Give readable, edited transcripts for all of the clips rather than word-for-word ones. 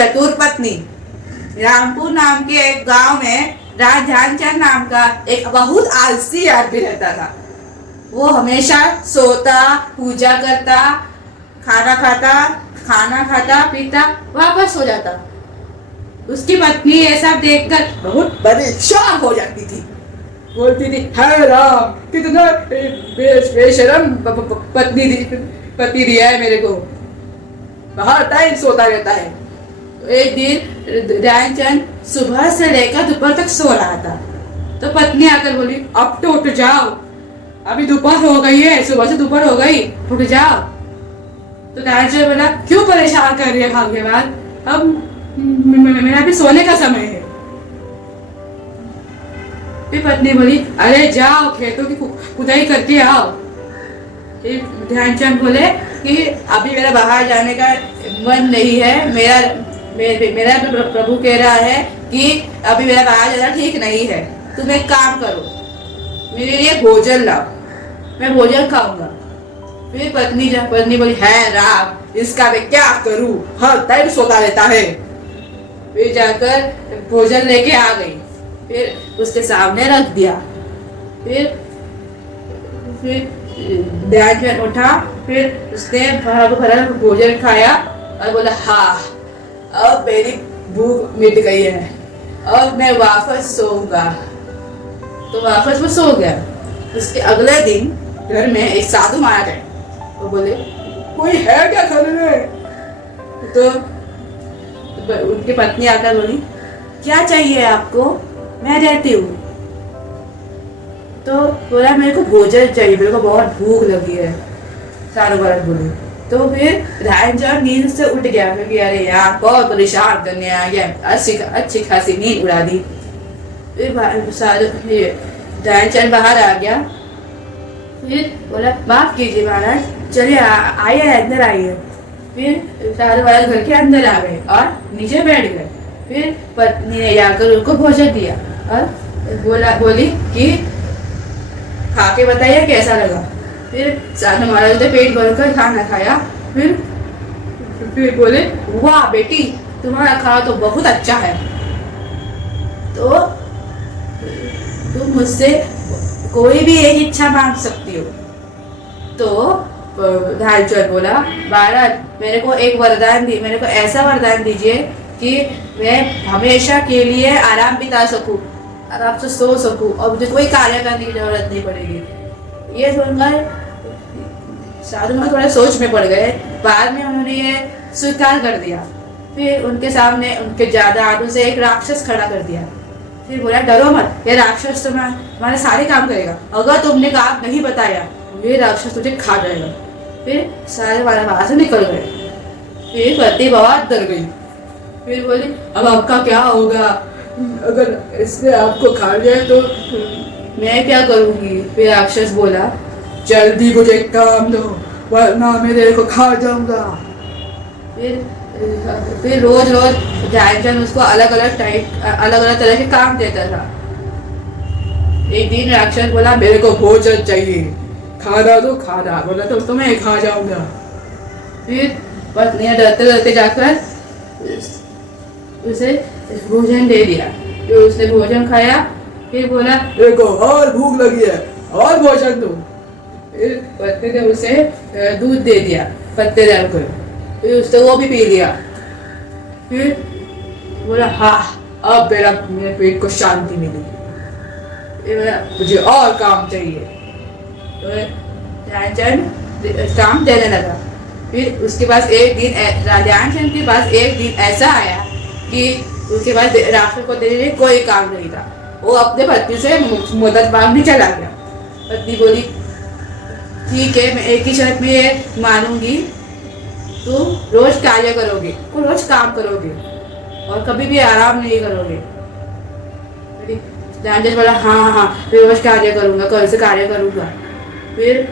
चतुर पत्नी। रामपुर नाम के एक गांव में राजा ध्यानचंद नाम का एक बहुत आलसी आदमी रहता था। वो हमेशा सोता, पूजा करता, खाना खाता पीता, वापस सो जाता। उसकी पत्नी ये सब देखकर बहुत परेशान हो जाती थी। बोलती थी, हाय राम, कितना बेशरम पति दिया है मेरे को, हर टाइम सोता रहता है। तो एक दिन ध्यानचंद सुबह से लेकर दोपहर तक सो रहा था। तो पत्नी आकर बोली, अब तो उठ जाओ, अभी दोपहर हो गई है, सुबह से दोपहर हो गई, उठ जाओ। तो ध्यानचंद बोला, क्यों परेशान कर रही है खाने के बाद, अब मेरा भी सोने का समय है। फिर पत्नी बोली, अरे जाओ खेतों की खुदाई करके आओ। फिर ध्यानचंद बोले कि अभी मेरा बाहर जाने का मन नहीं है, मेरा प्रभु कह रहा है कि अभी मेरा बाहर जाना ठीक नहीं है, तुम एक काम करो, मेरे लिए भोजन लाओ, मैं भोजन खाऊंगा। फिर पत्नी बोली, है राम, इसका मैं क्या करूं, हर टाइम सोता रहता है। फिर जाकर भोजन लेके आ गई, फिर उसके सामने रख दिया। फिर ध्यानचंद उठा, फिर उसने भरा भोजन खाया और बोला, हाँ अब मेरी भूख मिट गई है, अब मैं वापस सोऊंगा। तो वापस वो सो गया। उसके अगले दिन घर में एक साधु मारा गए। वो बोले, कोई है क्या घर में? तो उनकी पत्नी आकर बोली, क्या चाहिए आपको, मैं रहती हूँ। तो बोला, मेरे को भोजन चाहिए, मेरे को बहुत भूख लगी है, साधु महाराज बोले। तो फिर ध्यानचंद नींद से उठ गया, क्योंकि अरे यार बहुत परेशान करने आ गया, अच्छी खासी नींद उड़ा दी। फिर ध्यानचंद बाहर आ गया। फिर बोला, माफ कीजिए महाराज, चलिए आइए अंदर आइए। फिर साधु महाराज घर के अंदर आ गए और नीचे बैठ गए। फिर पत्नी ने जाकर उनको भोजन दिया और बोली कि खा के बताइए कैसा लगा। फिर साधु महाराज ने पेट भरकर खाना खाया। फिर बोले, वाह बेटी, तुम्हारा खाना तो बहुत अच्छा है, तो तुम मुझसे कोई भी एक इच्छा मांग सकती हो। तो ध्यानचंद बोला, महाराज मेरे को एक वरदान दी, मेरे को ऐसा वरदान दीजिए कि मैं हमेशा के लिए आराम बिता सकूं, आराम से सो सकूं और मुझे कोई कार्य करने की जरूरत नहीं पड़ेगी। ये सुनकर साधु महाराज थोड़े सोच में पड़ गए। बाद में उन्होंने ये स्वीकार कर दिया। फिर उनके सामने उनके ज्यादा हाथों से एक राक्षस खड़ा कर दिया। फिर बोला, डरो मत, ये राक्षस तुम्हारे सारे काम करेगा, अगर तुमने काम नहीं बताया ये राक्षस तुझे खा जाएगा। फिर सारे वहां से निकल गए। फिर पति बहुत डर गई। फिर बोली, अब आपका क्या होगा, अगर इसने आपको खा लिया तो मैं क्या करूंगी? फिर राक्षस बोला, जल्दी मुझे काम दो वरना मैं तेरे को खा जाऊंगा। फिर रोज ध्यानचंद उसको अलग अलग तरह के काम देता था। एक दिन राक्षस बोला, मेरे को भोजन चाहिए, खाना दो खाना, बोला तो तुम्हें खा जाऊंगा। फिर पत्नी ने डरते जाकर उसे भोजन दे दिया। फिर उसने भोजन खाया। फिर बोला, मेरे को और भूख लगी है और भोजन दो। फिर पत्नी ने उसे दूध दे दिया पत्ते डालकर। फिर उसने वो भी पी लिया। फिर बोला, हाँ अब मेरे पेट को शांति मिलेगी, मुझे और काम चाहिए। तो ध्यानचंद काम देने लगा। फिर उसके पास एक दिन ध्यानचंद के पास एक दिन ऐसा आया कि उसके पास राक्षस को देने लिए कोई काम नहीं था। वो अपने पत्नी से मदद मांगने चला गया। पत्नी बोली, ठीक है, मैं एक ही शर्त में ये मानूंगी, तुम रोज कार्य करोगे, रोज काम करोगे और कभी भी आराम नहीं करोगे। ध्यानचंद बोला, हाँ मैं रोज कार्य करूंगा, कल से कार्य करूंगा। फिर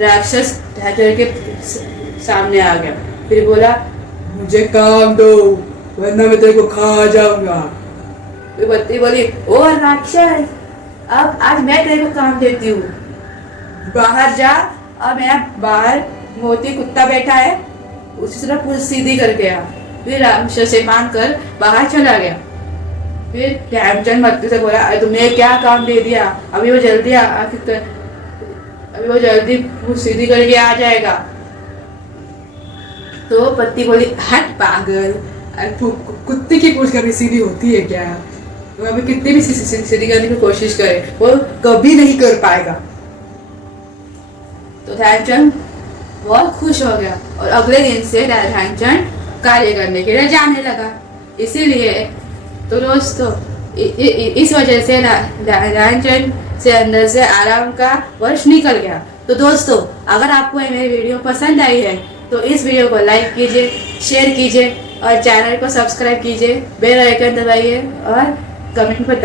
राक्षस ध्यानचंद के सामने आ गया। फिर बोला, मुझे काम दो वरना मैं तेरे को खा जाऊंगा। फिर पत्नी बोली, ओ राक्षस, अब आज मैं तेरे को काम देती हूँ, बाहर जा और मेरा बाहर मोती कुत्ता बैठा है, उसी तरह पूरी सीधी करके आया। फिर से मानकर बाहर चला गया। फिर ध्यानचंद मत्ती से बोला, तुम्हें क्या काम दे दिया, अभी वो जल्दी सीधी करके आ जाएगा। तो पत्नी बोली, हट पागल, कुत्ते की पूंछ कभी सीधी होती है क्या? वो अभी कितनी भी सीधी करने की कोशिश करे वो कभी नहीं कर पाएगा। तो ध्यानचंद बहुत खुश हो गया और अगले दिन से ध्यानचंद कार्य करने के लिए जाने लगा। इसीलिए तो दोस्तों इस वजह से ध्यानचंद से अंदर से आराम का वर्ष निकल गया। तो दोस्तों अगर आपको ये मेरी वीडियो पसंद आई है तो इस वीडियो को लाइक कीजिए, शेयर कीजिए और चैनल को सब्सक्राइब कीजिए, बेल आइकन दबाइए और कमेंट बताइए।